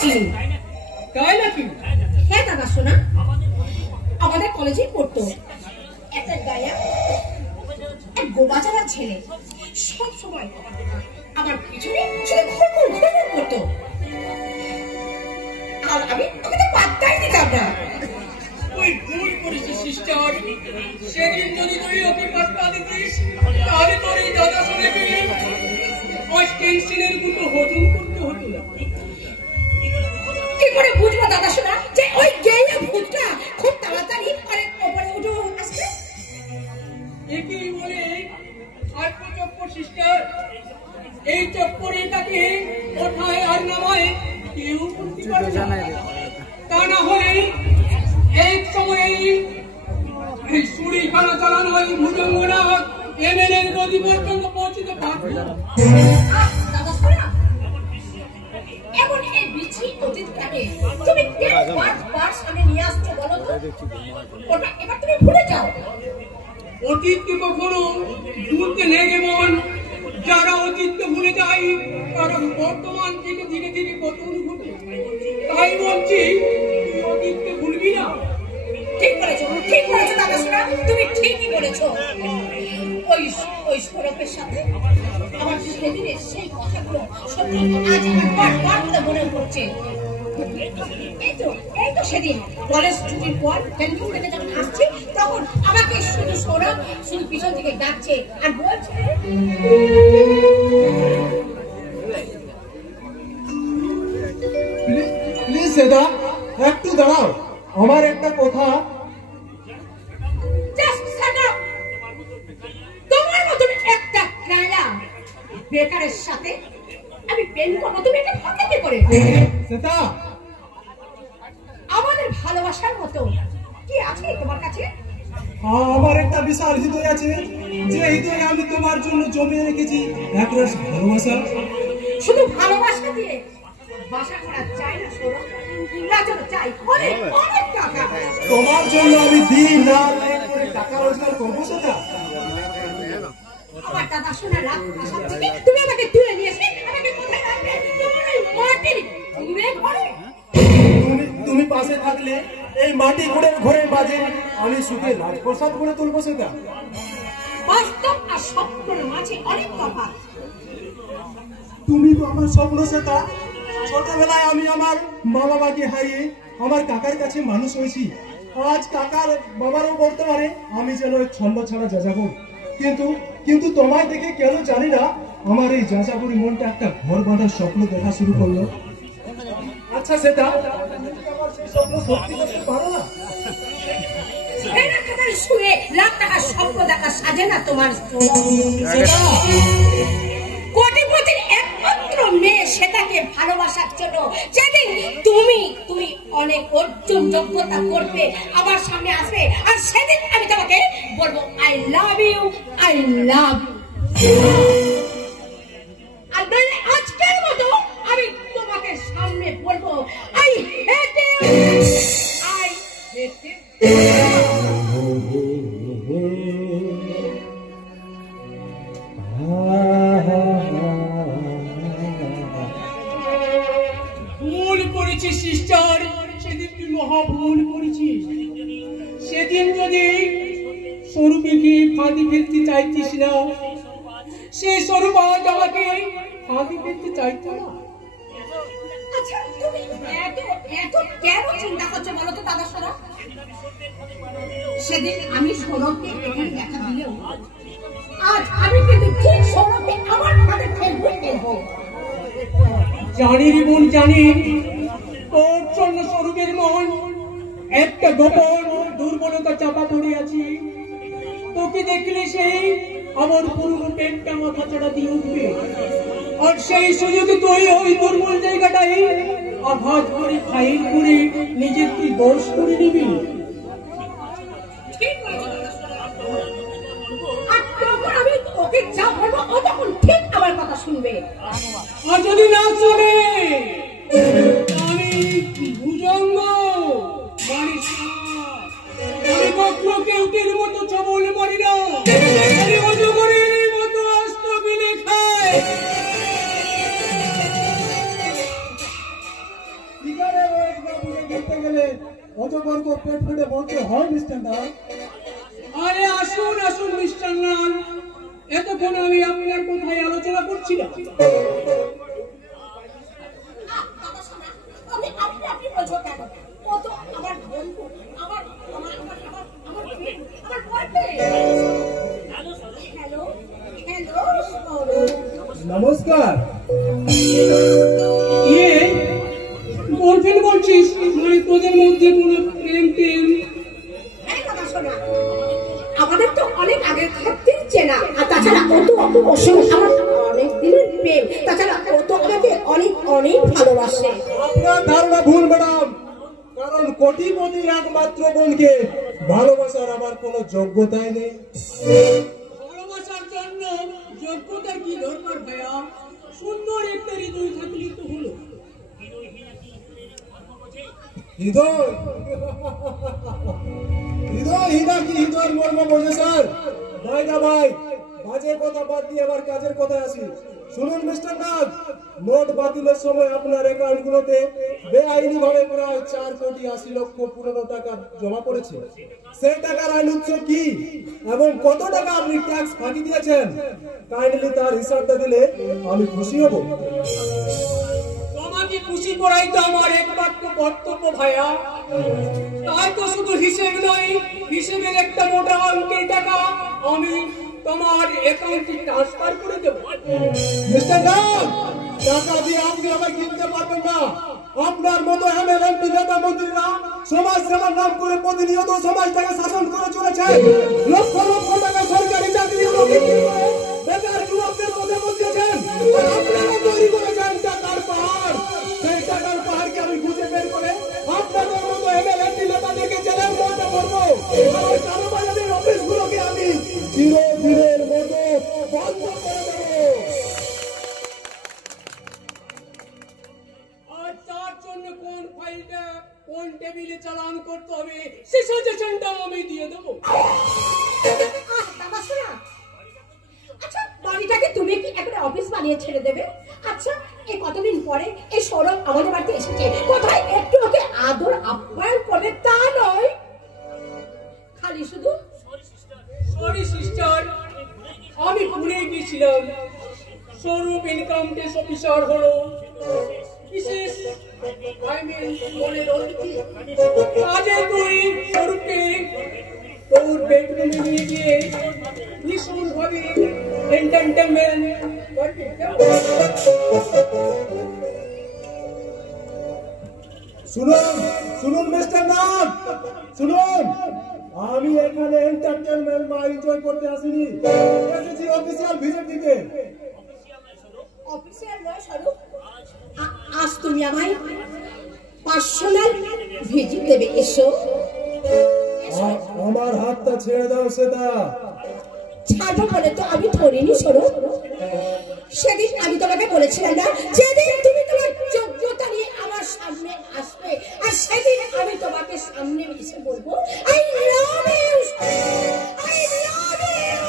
চিনি। তাই নাকি? হ্যাঁ দাদা শোনা, আমাদের কলেজে পড়তো একটা গায়া এক গোবাচারা ছেলে, সব সময় আমার পিছনে ঘুরঘুর করতো, আর আমি ওকে তো পাত্তাই দিতাম না। তুই ভুল করেছিস সিস্টার। সেদিন যদি তুই ওকে পাত্তা দিতিস তাহলে তোর এই দাদা শোনাকে আজ টেনশনের গুলো হজম করতে হতো না। কি করে বুঝবো দাদা শোনা যে ওই গেইয়া ভূতটা খুব তাড়াতাড়ি পারের উপরে উঠে আসবে? একই বলে আর চক্কর সিস্টার, এই চক্করে তাকে ওঠায় আর নামায় কেউ বলতে পারে না। তা না হলে এক সময়ে এই ছুরিখানা চালানো ওই ভুজঙ্গনা এমএলএ গদি পর্যন্ত পৌঁছতে পারবে না। দাদা শোনা, এমন এই বিচ্ছিরি অতীতটাকে তুমি বার সামনে নিয়ে আসছো বলো তো? ওটা এবার তুমি ভুলে যাও। অতীতকে কখনো ভুলতে নেই মন। যারা অতীতকে ভুলে যায় তারা বর্তমান থেকে ধীরে ধীরে পতন ঘটে। তাই বলছি অতীতকে ভুলবি না। ঠিক বলেছো দাদা শোনা, তুমি ঠিকই বলেছো। ওই সৌরভের সাথে আমার সেদিনের সেই কথাগুলো সত্যি আজ আমার বারবার মনে পড়ছে। এই তো সেদিন কলেজ ছুটির পর টেলিফোন থেকে যখন আসছে তখন আমাকে শুধু সৌরভ শুধু পিছন থেকে ডাকছে আর বলছে, প্লিজ দাদা একটু দাঁড়াও, আমার একটা কথা। তোমার মতন একটা ক্রায়া বেকারের সাথে আমি প্রেম করবো, তুমি এটা ভাবতে করে? সেটা আমাদের ভালোবাসার মতো কি আছে তোমার কাছে? আমার একটা বিশাল হৃদয় আছে, যে হৃদয়ে আমি তোমার জন্য জমিয়ে রেখেছি একরাশ ভালোবাসা। শুধু ভালোবাসা দিয়ে বাসা করা চাই না সৌরভ, চাই অনেক অনেক টাকা। তোমার জন্য আমি দিন রাত এক করে টাকা রোজগার করবো সেটা। আমার দাদা শোনা রাত আসার থেকে তুমি আমাকে তুলে নিয়ে এসে আমাকে কোথায় রাখবে? তোমার ওই মাটির কুঁড়ে ঘরে। তুমি পাশে থাকলে এই মাটি কুড়ের ঘরে বাজে আমি সুখে রাজপ্রসাদ করে তুলবো সেটা। বাস্তব আর স্বপ্নের মাঝে অনেক তফাৎ। তুমি তো আমার স্বপ্ন সেটা। ছোটবেলায় আমি আমার মা বাবাকে হারিয়ে আমার কাকার কাছে মানুষ হয়েছি। আজ কাকার বাবারও বলতে পারে আমি যেন ছন্দ ছাড়া যাযাবর। কিন্তু তোমায় দেখে কেন জানি না আমার এই যাযাবরী মনটা একটা ঘর বাঁধার স্বপ্ন দেখা শুরু করলো। আচ্ছা সেটা আমার সেই স্বপ্ন সত্যি করতে পারো না? শুয়ে লাখ টাকার স্বপ্ন দেখা সাজে না তোমার। কোটিপতির একমাত্র মেয়ে সেটাকে ভালোবাসার জন্য যেদিন তুমি অনেক অর্জন যোগ্যতা করবে আমার সামনে আসবে, আর সেদিন আমি তোমাকে বলবো I love you, I love you. আর আজকের মতো আমি তোমাকে সামনে বলবো I hate you, I hate you. ভুল করেছিস সিস্টার, সেদিন তুই মহা ভুল করেছিস। সেদিন যদি স্বরূপীকে ফাঁদি ফেলতে চাইতিস না, সেই স্বরূপ আজ আমাকে ফাঁদি ফেলতে চাইতো না। আচ্ছা তুমি এত কেন চিন্তা করছো বলো তো দাদা শোনা? সেদিন আমি সৌরভকে এখানে দেখা দিলেও আজ আমি কিন্তু ঠিক সৌরভকে আমার হাতে ফেলবো। জানি রে বোন জানি, তোর জন্য স্বরূপের মন একটা গোপন দুর্বলতা চাপা পড়ে আছে। তোকে দেখলে সেই আমার পুরনো পেটটা মাথা চাড়া দিয়ে উঠবে, আর সেই সুযোগে তুই ওই দুর্বল জায়গাটাই আঘাত করে ফাইল করে নিজের তুই বশ করে নিবি। আর তখন আমি ওকে যা বলবো ও তখন ঠিক আমার কথা শুনবে। আর যদি না শোনে আমি ভুজঙ্গ মারি আমি বক্র কেউটের মতো চবল মারি না, আমি অজগরের মতো অস্ত্র বিলে খাই। কিনতে গেলে অজগর তো পেট ফেটে বলতে হয় মিস্টার দাস। আরে আসুন আসুন মিস্টার লাল, এতক্ষণ আমি আপনার কোথায় আলোচনা করছিলাম। আপনি বলছো কেন? ও তো আমার বন্ধু, আমার আমার আমার আমার আমার আমার বয়ফ্রেন্ড। হ্যালো হ্যালো, নমস্কার। ইয়ে বলছেন বলছিস, মানে তোদের মধ্যে কোনো প্রেম টেম? হ্যাঁ কথা শোনা, আমাদের তো অনেক আগে থাকতেই চেনা, আর তাছাড়া ও তো ওর সঙ্গে আমার অনেক দিনের প্রেম, তাছাড়া ও তো আমাকে অনেক অনেক ভালোবাসে। আপনার ধারণা ভুল ম্যাডাম, কারণ কোটিপতির একমাত্র বোনকে ভালোবাসার আমার কোনো যোগ্যতাই নেই। ভালোবাসার জন্য যোগ্যতার কি দরকার ভাইয়া? সুন্দর একটা হৃদয় থাকলেই তো হলো। হৃদয় হৃদয় হৃদয় কি হৃদয়ের মর্ম বোঝে স্যার? ভাই না ভাই, বাজে কথা বাদ দিয়ে আবার কাজের কথায় আসি। শুনুন মিস্টার নাগ, নোট বাতিলের সময় আপনার অ্যাকাউন্ট গুলোতে বেআইনি ভাবে প্রায় 4,80,15,00,000 টাকা জমা পড়েছে। সেই টাকার আইন উৎস কি এবং কত টাকা আপনি ট্যাক্স ফাঁকি দিয়েছেন, কাইন্ডলি তার হিসাবটা দিলে আমি খুশি হব। তোমাকে খুশি করাই তো আমার একমাত্র কর্তব্য ভাইয়া। তাই তো শুধু হিসেব নয়, হিসেবের একটা মোটা অঙ্কের টাকা আমি তোমার অ্যাকাউন্টে ট্রান্সফার করে দেবো। মিস্টার নাগ, টাকা দিয়ে আপনি আমায় কিনতে পারবেন না। আপনার মতো এমএলএমপি নেতা মন্ত্রীরা সমাজ সেবার নাম করে প্রতিনিয়ত সমাজটাকে শাসন করে চলেছে। লক্ষ লক্ষ টাকা সরকারি চাকরিগুলো বিক্রি করে বেকার যুবকদের মধ্যে বসিয়েছেন। আর আপনারা তৈরি করেছেন টাকার পাহাড়। সেই টাকার পাহাড়কে আমি খুঁজে বের করে আপনাদের মতো এমএলএমপি নেতাদেরকে জেলের মধ্যে করবো। আর কারোবাজারের অফিসগুলোকে আমি চিরদিনের মতো বন্ধ করে দেবো। আর তার জন্য কোন ফাইলটা কোন টেবিলে চালান করতে হবে সে সাজেশনটাও আমি দিয়ে দেবো। বাবা শোনা, আচ্ছা বাড়িটাকে তুমি কি একটা অফিস বানিয়ে ছেড়ে দেবে? আচ্ছা এই কতদিন পরে এই সৌরভ আমাদের বাড়িতে এসেছে, কোথায় একটু ওকে আদর আপ্যায়ন করবে তা নয়, খালি শুধু সরি সিস্টার, আমি ভুলে গেছিলাম। স্বরূপ ইনকাম ট্যাক্স অফিসার হলো বিশেষ মনের অতিথি। কাজে তুই স্বরূপকে তোর বেডরুমে নিয়ে গিয়ে ভীষণ ভাবে এন্টারটেনমেন্ট করবি। শুনুন শুনুন মিস্টার নাগ, শুনুন, আমি এখানে এন্টারটেনমেন্ট বা এনজয় করতে আসিনি, এসেছি অফিসিয়াল ভিজিট দিতে। অফিসিয়াল নয় স্বরূপ, আজ তুমি আমায় পার্সোনাল ভিজিট দেবে। এসো। আমার হাতটা ছেড়ে দাও সেটা। ছাড়বো বলে তো আমি ধরিনি স্বরূপ। সেদিন আমি তোমাকে বলেছিলাম না, যেদিন তুমি তোমার যোগ্যতা নিয়ে আমার সামনে আসবে, আর সেদিন আমি তোমাকে সামনে এসে বলবো I love you, I love you,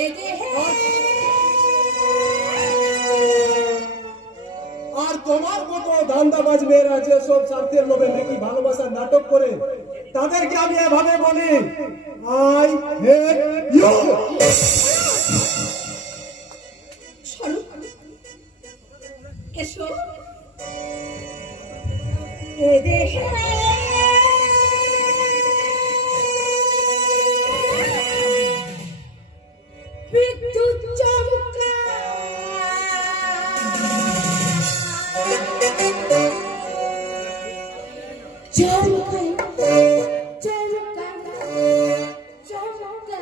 এই যে আর তোমার মতো ধান্দাবাজ মেয়েরা যে সব স্বার্থের লোভে নাকি ভালোবাসার নাটক করে, তাদেরকে আমি এভাবে বলি আই হেট ইউ। স্বরূপ এসো। এই যে বিদ্যুৎ চমকা চমকা চমকা চমকা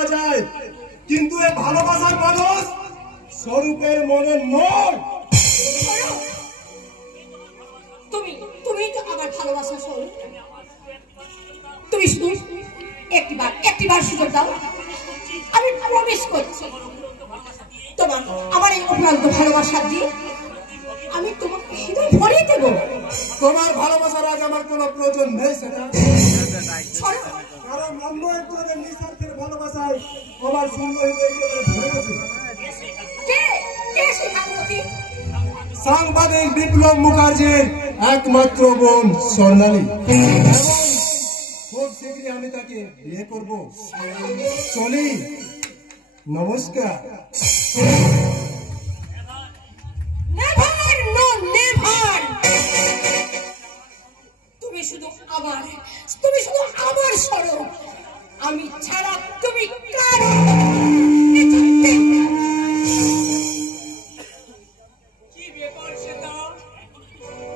পাওয়া যায়, কিন্তু এ ভালোবাসার মানুষ স্বরূপের মনে নয়। তুমি তুমি তো আমার ভালোবাসা স্বরূপ। তুমি শুধু একটিবার সুযোগ দাও, আমি প্রমিস করছি তোমার আমার এই অপ্রান্ত ভালোবাসা দিয়ে আমি তোমাকে হৃদয় ভরিয়ে দেব। তোমার ভালোবাসার আজ আমার কোনো প্রয়োজন নেই সেটা, স্বরূপ, কারণ অন্য একজনের নিঃস্বার্থের ভালোবাসায় আমার শূন্য হৃদয় একেবারে ভরে গেছে। কে কে সে ভাগবতী? সাংবাদিক বিপ্লব মুখার্জির একমাত্র বোন স্বর্ণালী, এবং খুব শীঘ্রই আমি তাকে বিয়ে করব। চলি, নমস্কার।